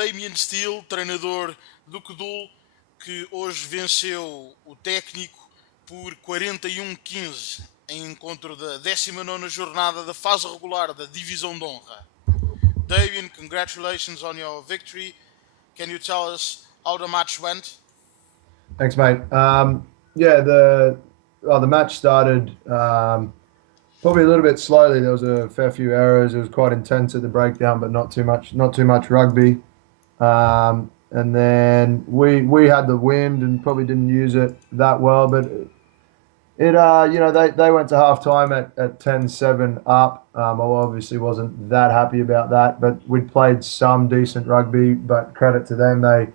Damian Steele, treinador do CDUL, que hoje venceu o Técnico por 41-15 em encontro da 19ª jornada da fase regular da Divisão de Honra. Damian, congratulations on your victory. Can you tell us how the match went? Thanks, mate. The match started probably a little bit slowly. There was a fair few errors. It was quite intense at the breakdown, but not too much rugby. And then we had the wind and probably didn't use it that well, but they went to half time at 10-7 up. I obviously wasn't that happy about that, but we'd played some decent rugby, but credit to them, they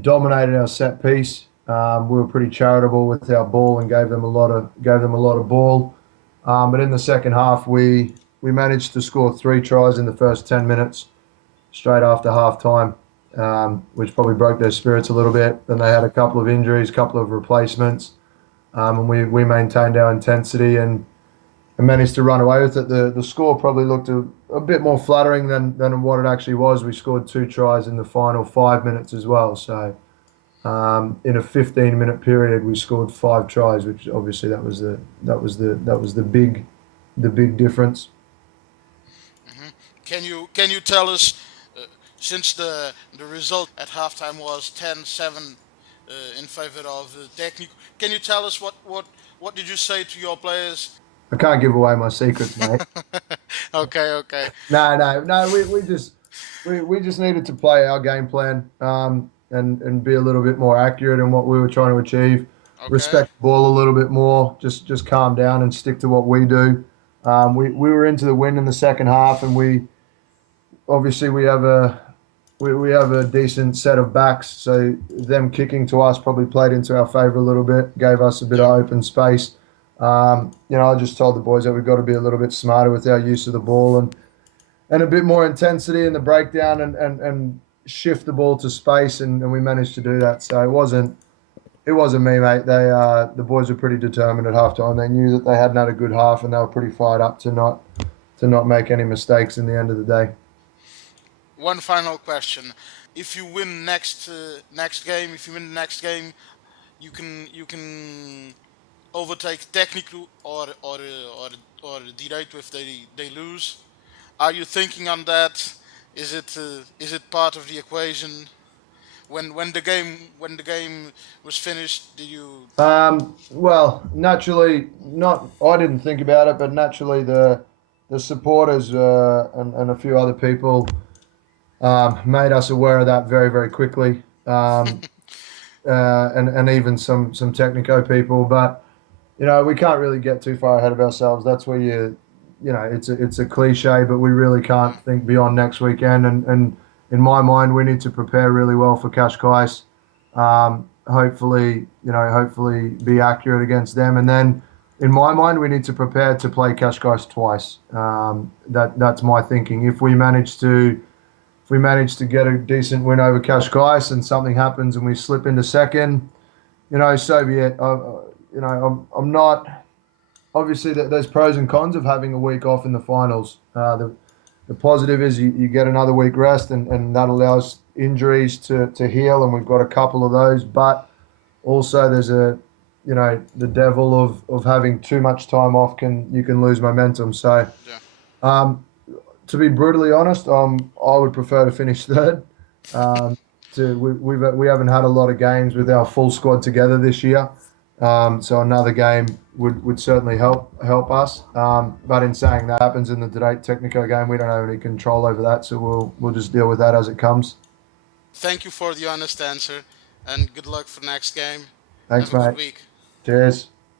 dominated our set piece. We were pretty charitable with our ball and gave them a lot of ball. But in the second half, we managed to score 3 tries in the first 10 minutes, straight after half time, which probably broke their spirits a little bit. Then they had a couple of injuries, a couple of replacements, and we maintained our intensity and managed to run away with it. The score probably looked a bit more flattering than what it actually was. We scored 2 tries in the final 5 minutes as well. So in a 15-minute period, we scored 5 tries, which obviously that was the big difference. Mm-hmm. Can you tell us, since the result at halftime was 10-7 in favor of Técnico, can you tell us what did you say to your players? I can't give away my secrets, mate. Okay. No. We just needed to play our game plan and be a little bit more accurate in what we were trying to achieve. Okay. Respect the ball a little bit more. Just calm down and stick to what we do. We were into the win in the second half, and we have a decent set of backs. So them kicking to us probably played into our favour a little bit, gave us a bit of open space. I just told the boys that we've got to be a little bit smarter with our use of the ball and a bit more intensity in the breakdown and shift the ball to space, and we managed to do that. So it wasn't me, mate. The boys were pretty determined at halftime. They knew that they hadn't had a good half, and they were pretty fired up to not make any mistakes in the end of the day. One final question: if you win next game, you can overtake Técnico or Direito if they lose. Are you thinking on that? Is it part of the equation? When the game was finished, did you? Well, naturally, not. I didn't think about it, but naturally, the supporters and a few other people made us aware of that very, very quickly, and even some Técnico people. But we can't really get too far ahead of ourselves. That's where it's a cliche, but we really can't think beyond next weekend. And in my mind, we need to prepare really well for Cascais. Hopefully be accurate against them. And then in my mind, we need to prepare to play Cascais twice. That's my thinking. If we manage to get a decent win over Cascais and something happens and we slip into second, so be it. I'm not. Obviously, there's pros and cons of having a week off in the finals. The positive is you get another week rest, and that allows injuries to heal, and we've got a couple of those. But also there's the devil of having too much time off you can lose momentum. So, to be brutally honest, I would prefer to finish third. We haven't had a lot of games with our full squad together this year. So another game would certainly help us. But in saying that happens in the Técnico game, we don't have any control over that, so we'll just deal with that as it comes. Thank you for the honest answer, and good luck for next game. Thanks, have a mate. Good week. Cheers.